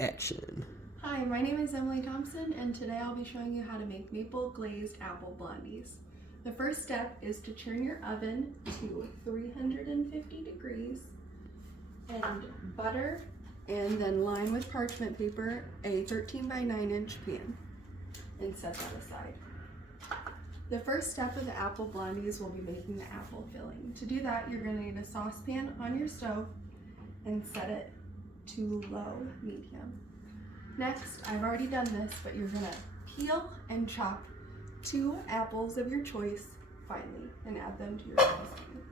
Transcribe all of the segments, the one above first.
Action. Hi, my name is Emily Thompson, and today I'll be showing you how to make maple glazed apple blondies. The first step is to turn your oven to 350 degrees and butter and then line with parchment paper a 13 by 9 inch pan and set that aside. The first step of the apple blondies will be making the apple filling. To do that, you're going to need a saucepan on your stove and set it to low medium. Next, I've already done this, but you're gonna peel and chop 2 apples of your choice finely and add them to your saucepan.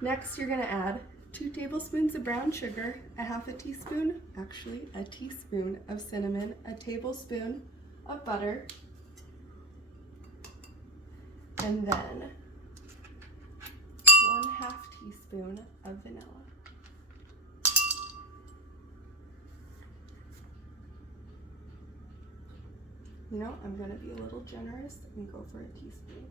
Next, you're gonna add 2 tablespoons of brown sugar, a teaspoon of cinnamon, a tablespoon of butter, and then 1/2 teaspoon of vanilla. You know, I'm going to be a little generous and go for a teaspoon.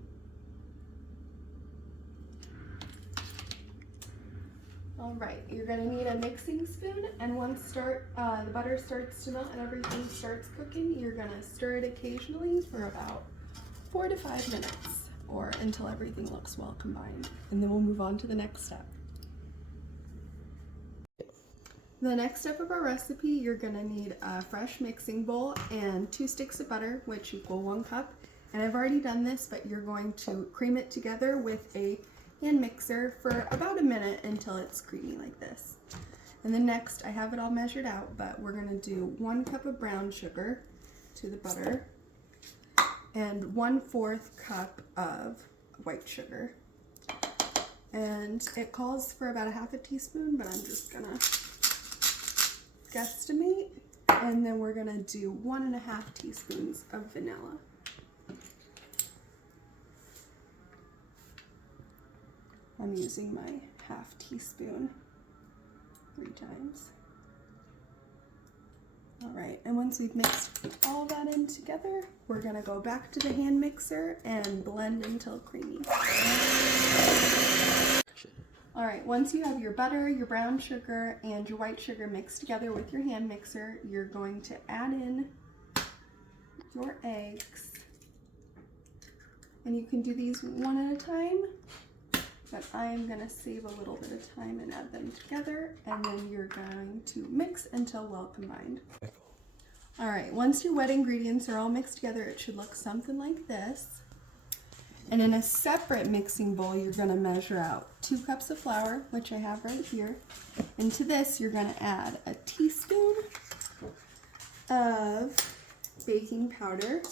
All right, you're going to need a mixing spoon, and once the butter starts to melt and everything starts cooking, you're going to stir it occasionally for about 4 to 5 minutes or until everything looks well combined. And then we'll move on to the next step. The next step of our recipe, you're going to need a fresh mixing bowl and 2 sticks of butter, which equal 1 cup. And I've already done this, but you're going to cream it together with a hand mixer for about a minute until it's creamy like this. And then next, I have it all measured out, but we're going to do 1 cup of brown sugar to the butter and 1/4 cup of white sugar. And it calls for about a 1/2 teaspoon, but I'm just going to guesstimate, and then we're gonna do 1.5 teaspoons of vanilla. I'm using my 1/2 teaspoon 3 times. All right, and once we've mixed all that in together, we're gonna go back to the hand mixer and blend until creamy. All right, once you have your butter, your brown sugar, and your white sugar mixed together with your hand mixer, you're going to add in your eggs. And you can do these one at a time, but I'm gonna save a little bit of time and add them together, and then you're going to mix until well combined. All right, once your wet ingredients are all mixed together, it should look something like this. And in a separate mixing bowl, you're going to measure out 2 cups of flour, which I have right here. And to this, you're going to add a teaspoon of baking powder,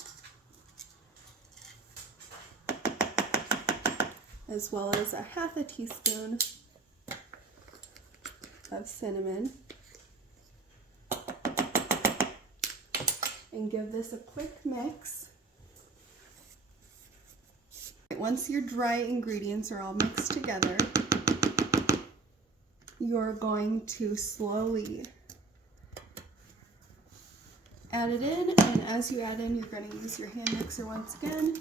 as well as a 1/2 teaspoon of cinnamon. And give this a quick mix. Once your dry ingredients are all mixed together, you're going to slowly add it in, and as you add in, you're going to use your hand mixer once again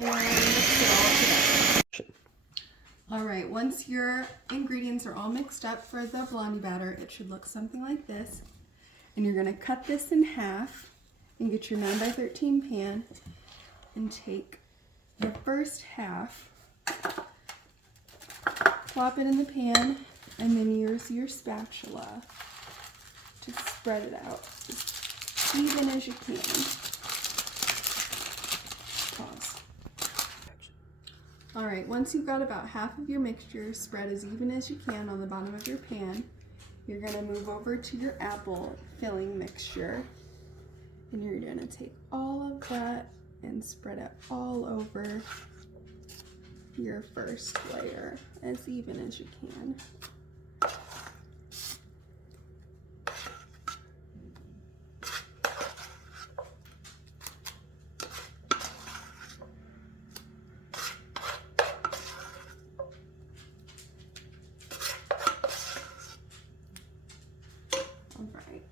and mix it all together. All right, once your ingredients are all mixed up for the blondie batter, it should look something like this. And you're going to cut this in half and get your 9 by 13 pan and take the first half, plop it in the pan, and then use your spatula to spread it out as even as you can. Pause. All right, once you've got about half of your mixture spread as even as you can on the bottom of your pan, you're going to move over to your apple filling mixture, and you're going to take all of that and spread it all over your first layer as even as you can. All right.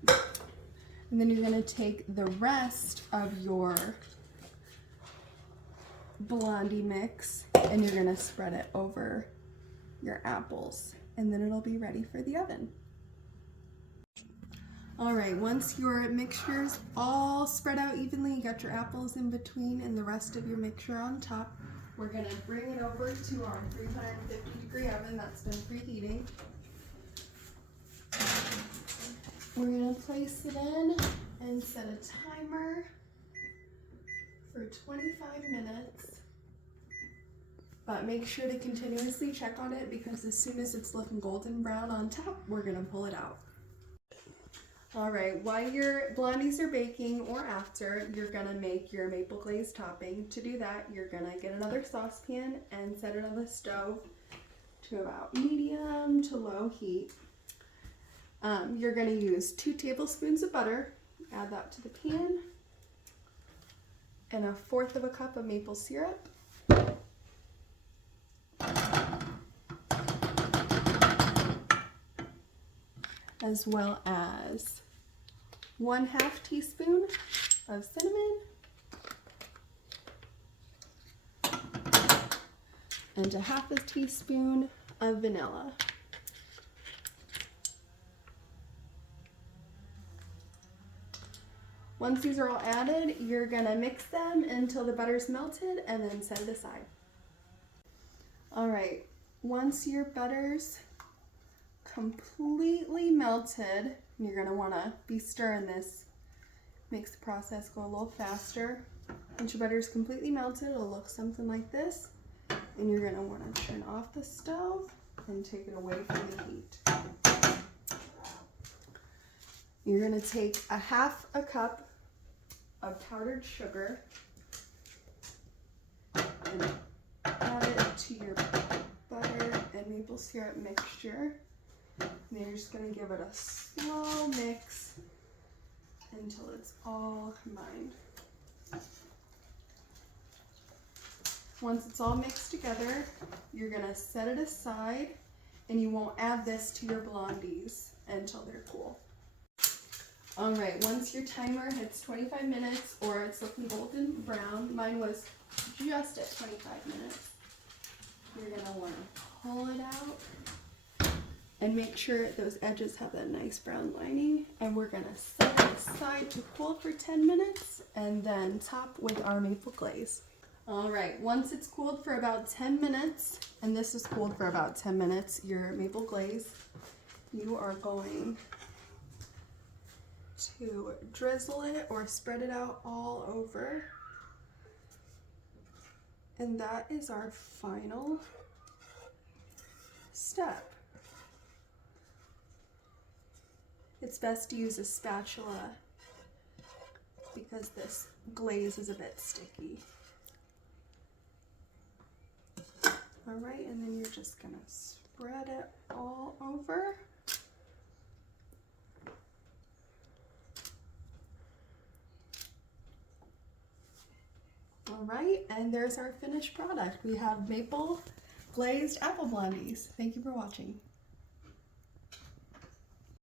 And then you're going to take the rest of your blondie mix and you're going to spread it over your apples, and then it'll be ready for the oven. All right, once your mixture's all spread out evenly, you got your apples in between and the rest of your mixture on top, we're gonna bring it over to our 350-degree oven that's been preheating. We're gonna place it in and set a timer for 25 minutes. But make sure to continuously check on it because as soon as it's looking golden brown on top, we're gonna pull it out. All right, while your blondies are baking or after, you're gonna make your maple glaze topping. To do that, you're gonna get another saucepan and set it on the stove to about medium to low heat. You're gonna use 2 tablespoons of butter, add that to the pan, and 1/4 cup of maple syrup. As well as 1/2 teaspoon of cinnamon and 1/2 teaspoon of vanilla. Once these are all added, you're gonna mix them until the butter's melted and then set it aside. All right, once your butter's completely melted, you're gonna wanna be stirring this. Makes the process go a little faster. Once your butter is completely melted, it'll look something like this. And you're gonna wanna turn off the stove and take it away from the heat. You're gonna take 1/2 cup of powdered sugar and add it to your butter and maple syrup mixture. And then you're just going to give it a slow mix until it's all combined. Once it's all mixed together, you're going to set it aside and you won't add this to your blondies until they're cool. All right, once your timer hits 25 minutes or it's looking golden brown, mine was just at 25 minutes, you're going to want to pull it out and make sure those edges have that nice brown lining. And we're gonna set it aside to cool for 10 minutes and then top with our maple glaze. All right, once it's cooled for about 10 minutes, and this is cooled for about 10 minutes, your maple glaze, you are going to drizzle it or spread it out all over. And that is our final step. It's best to use a spatula because this glaze is a bit sticky. All right, and then you're just gonna spread it all over. All right, and there's our finished product. We have maple glazed apple blondies. Thank you for watching.